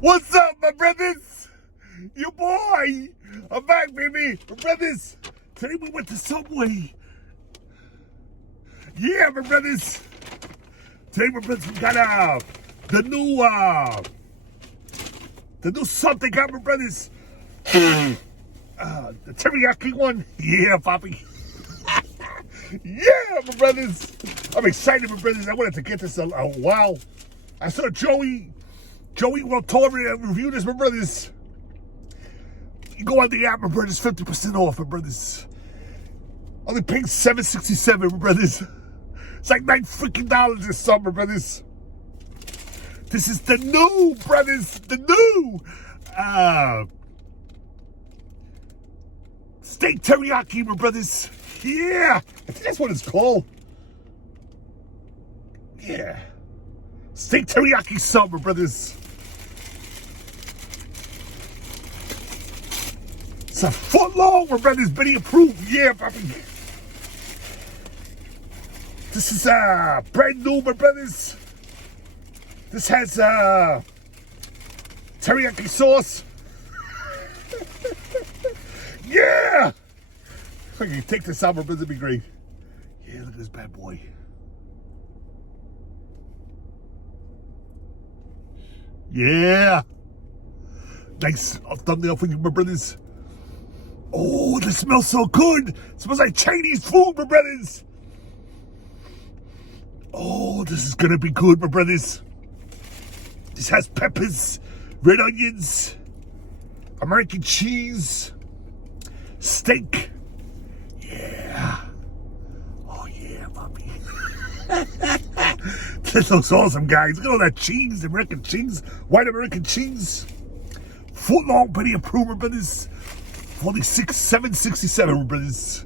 What's up, my brothers? Your boy. I'm back, baby. My brothers. Today we went to Subway. Yeah, my brothers. Today, my brothers, we got the new sub they got, my brothers. The teriyaki one. Yeah, Poppy. Yeah, my brothers. I'm excited, my brothers. I wanted to get this a while. I saw Joey told me to review this, my brothers. You go on the app, my brothers, 50% off, my brothers. Only paying $7.67, my brothers. It's like $9 freaking this summer, brothers. This is the new, brothers, the new steak teriyaki, my brothers. Yeah, I think that's what it's called. Yeah, steak teriyaki summer, brothers. It's a foot long, my brothers. Betty approved. Yeah, Poppy. This is brand new, my brothers. This has teriyaki sauce. Yeah. If I can take this out, my brothers, it'd be great. Yeah, look at this bad boy. Yeah. Nice thumbnail for you, my brothers. Oh, this smells so good. It smells like Chinese food, my brothers. Oh, this is gonna be good, my brothers. This has peppers, red onions, American cheese, steak. Yeah. Oh, yeah, puppy. This looks awesome, guys. Look at all that cheese, American cheese, white American cheese. Foot long, Betty approved, my brothers. Only $7.67, my brothers.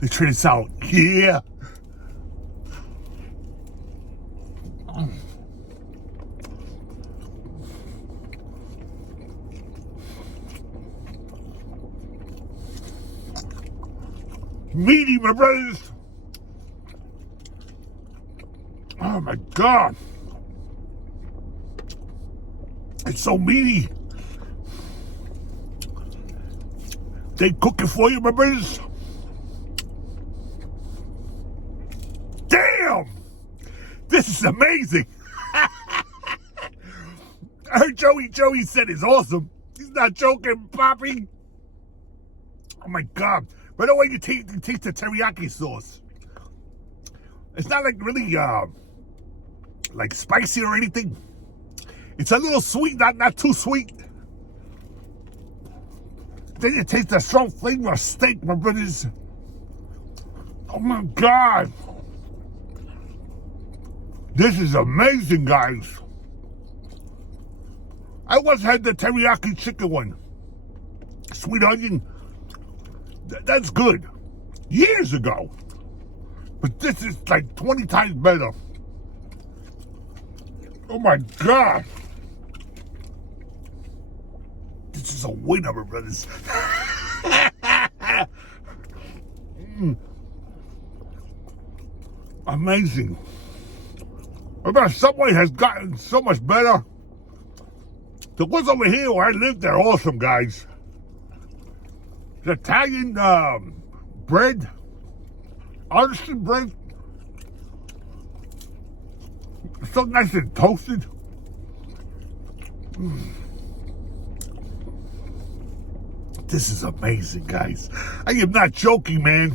They trade us out. Yeah. Meaty, my brothers. Oh my God. It's so meaty. They cook it for you, my brothers. Damn! This is amazing. I heard Joey said it's awesome. He's not joking, Poppy. Oh my God. Right away you taste the teriyaki sauce. It's not like really like spicy or anything. It's a little sweet, not too sweet. Then you taste the strong flavor of steak, my brothers. Oh my God. This is amazing, guys. I once had the teriyaki chicken one. Sweet onion. That's good. Years ago. But this is like 20 times better. Oh my God. This is a winner, my brothers. Amazing. I bet Subway has gotten so much better. The ones over here where I live, they're awesome, guys. The Italian bread, artisan bread, it's so nice and toasted. This is amazing, guys. I am not joking, man.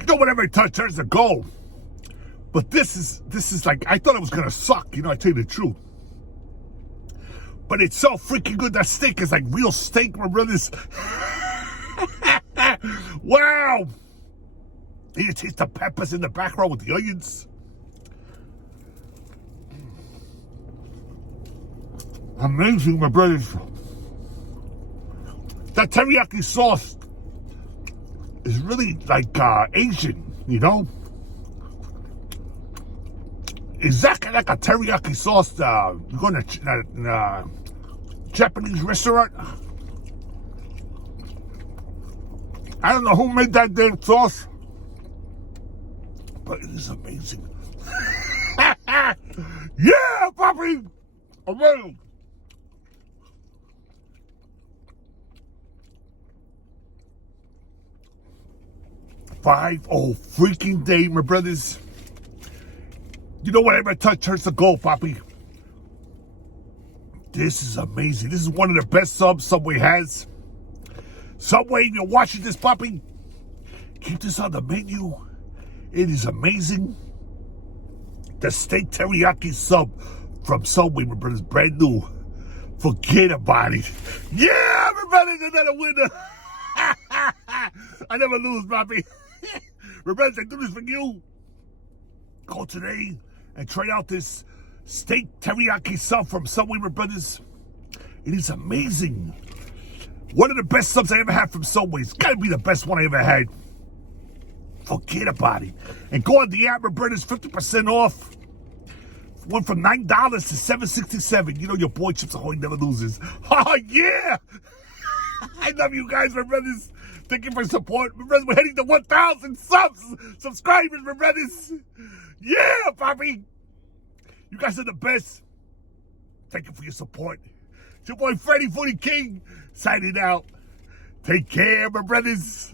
You know, whatever I touch turns to gold. But this is like, I thought it was gonna suck, you know, I tell you the truth. But it's so freaking good. That steak is like real steak, my brothers. Wow. You taste the peppers in the background with the onions. Amazing, my brothers. That teriyaki sauce is really like Asian, you know? Exactly like a teriyaki sauce. You go to a Japanese restaurant. I don't know who made that damn sauce, but it is amazing. Yeah, Poppy! Amazing. 5-0 freaking day, my brothers. You know whatever I touch turns to gold, Poppy. This is amazing. This is one of the best subs Subway has. Subway, you're watching this, Poppy. Keep this on the menu. It is amazing. The steak teriyaki sub from Subway, my brothers, brand new. Forget about it. Yeah, my brothers, another winner. I never lose, Poppy. My brothers, I do this for you. Go today and try out this steak teriyaki sub from Subway, my brothers. It is amazing. One of the best subs I ever had from Subway. It's got to be the best one I ever had. Forget about it. And go on the app, my brothers, 50% off. Went from $9 to $7.67. You know your boy Chips Ahoy never loses. Oh, yeah. I love you guys, my brothers. Thank you for your support. My brothers, we're heading to 1,000 subscribers, my brothers. Yeah, Poppy. You guys are the best. Thank you for your support. It's your boy Freddy Footy King signing out. Take care, my brothers.